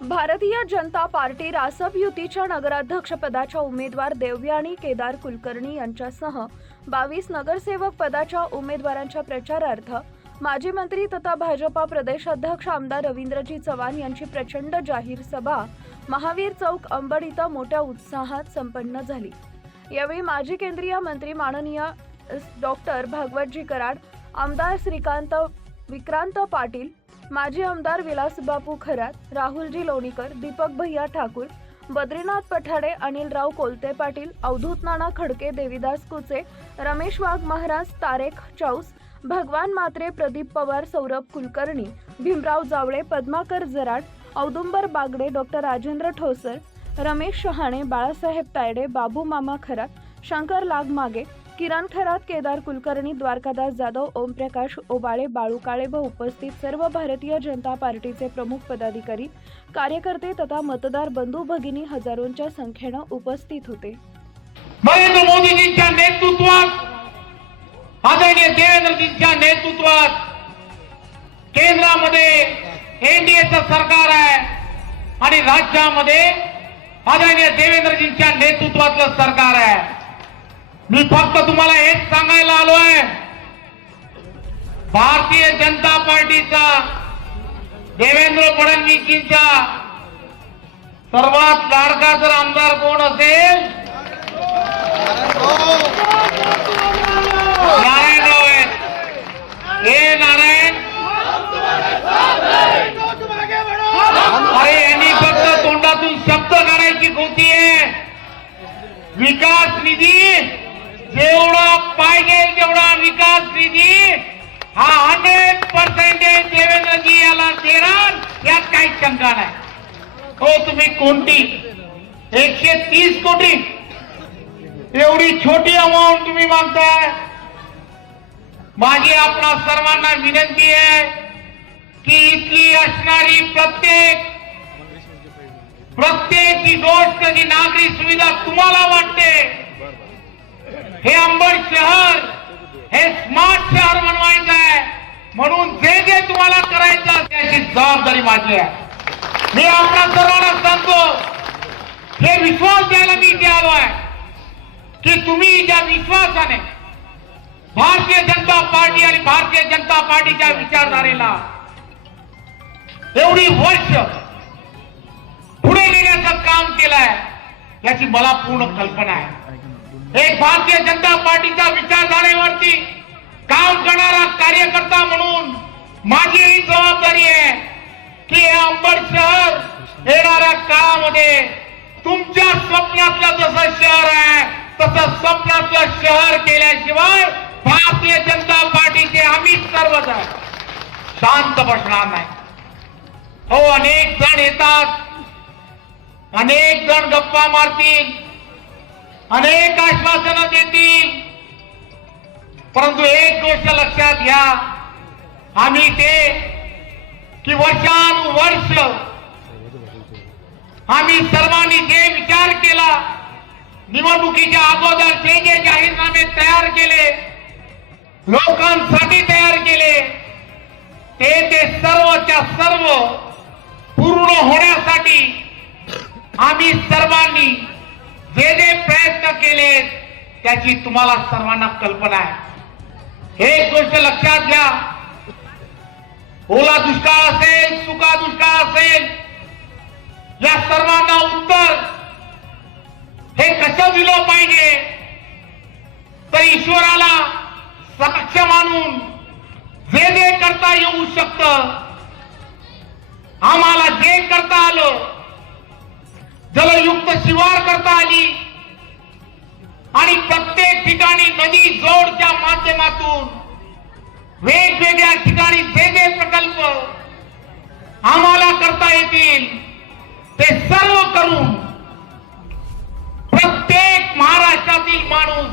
Bharatiya Janata party Rasap युतीच्या नगराध्यक्षपदाच्या उमेदवार देवयानी केदार कुलकर्णी यांच्यासह बावीस नगरसेवक पदाच्या उमेदवारांच्या प्रचारार्थ माजी मंत्री तथा भाजपा प्रदेशाध्यक्ष आमदार रवींद्रजी चव्हाण यांची प्रचंड जाहीर सभा महावीर चौक अंबड इथं मोठ्या उत्साहात संपन्न झाली. यावेळी माजी केंद्रीय मंत्री माननीय डॉक्टर भागवतजी कराड आमदार श्रीकांत विक्रांत पाटील माजी आमदार विलासबापू खरात राहुलजी लोणीकर दीपक भैया ठाकूर बद्रीनाथ पठाडे अनिलराव कोलते पाटील अवधूत नाना खडके देविदास कुचे रमेश वाघ महाराज तारेख चौस भगवान मात्रे प्रदीप पवार सौरभ कुलकर्णी भीमराव जावळे पद्माकर जराड औदुंबर बागडे डॉक्टर राजेंद्र ठोसर रमेश शहाणे बाळासाहेब तायडे बाबू मामा खरात शंकर लागमागे किरण खरात केदार कुलकर्णी द्वारकादास जाधव ओमप्रकाश ओबाळे बाळू काळे व उपस्थित सर्व भारतीय जनता पार्टीचे प्रमुख पदाधिकारी कार्यकर्ते तथा मतदार बंधू भगिनी हजारोंच्या संख्येनं उपस्थित होते. नरेंद्र मोदीजींच्या नेतृत्वात आदरणीय देवेंद्रजींच्या नेतृत्वात केंद्रामध्ये एनडीएचं सरकार आहे आणि राज्यामध्ये आदरणीय देवेंद्रजींच्या नेतृत्वातलं सरकार आहे. मी फक्त तुम्हाला हेच सांगायला आलो आहे भारतीय जनता पार्टीचा देवेंद्र फडणवीसजींचा सर्वात लाडका जर आमदार कोण असेल पाहिजे तेवढा विकास निधी? हा हंड्रेड पर्सेंटेज देवेंद्रजी याला देणार यात काही शंका नाही. हो तुम्ही कोणती? एकशे तीस कोटी. एवढी छोटी अमाऊंट तुम्ही मागताय. माझी आपणा सर्वांना विनंती आहे की इथली असणारी प्रत्येक प्रत्येक ही गोष्ट जी नागरी सुविधा तुम्हाला वाटते हे अंबड शहर हे स्मार्ट शहर बनवायचं आहे. म्हणून जे जे तुम्हाला करायचं त्याची जबाबदारी माझी आहे. मी आपल्या सर्वांना सांगतो हे विश्वास द्यायला मी इथे आलो आहे की तुम्ही ज्या विश्वासाने भारतीय जनता पार्टी आणि भारतीय जनता पार्टीच्या विचारधारेला एवढी वर्ष पुढे नेण्याचं काम केलंय याची मला पूर्ण कल्पना आहे. एक भारतीय जनता पार्टीच्या विचारधारेवर कार्यकर्ता म्हणून माझी ही जबाबदारी आहे की हे अंबड शहर येणाऱ्या काळामध्ये तुमच्या स्वप्नातलं जसं शहर आहे तसं स्वप्नातलं शहर केल्याशिवाय भारतीय जनता पार्टीचे आम्ही सर्वच आहे शांत बसणार नाही. हो अनेक जण येतात अनेक जण गप्पा मारतील अनेक आश्वासनं देतील परंतु एक गोष्ट लक्षात घ्या. आम्ही ते की वर्षानुवर्ष आम्ही सर्वांनी जे विचार केला निवडणुकीच्या अगोदर जे जे जाहीरनामे तयार केले लोकांसाठी तयार केले ते ते सर्वच्या सर्व पूर्ण होण्यासाठी आम्ही सर्वांनी जे जे प्रयत्न केले त्याची तुम्हाला सर्वांना कल्पना आहे. गोष्ट लक्षात घ्या. ओला दुष्काळ असेल सुका दुष्काळ असेल या सर्वांना उत्तर हे कसं दिलं पाहिजे? तर ईश्वराला साक्ष मानून जे जे करता येऊ शकत आम्हाला जे करता आलं जलयुक्त शिवार करता आली आणि प्रत्येक ठिकाणी नदी जोडच्या माध्यमातून वेगवेगळ्या ठिकाणी जे जे प्रकल्प आम्हाला करता येतील. ते सर्व करून प्रत्येक महाराष्ट्रातील माणूस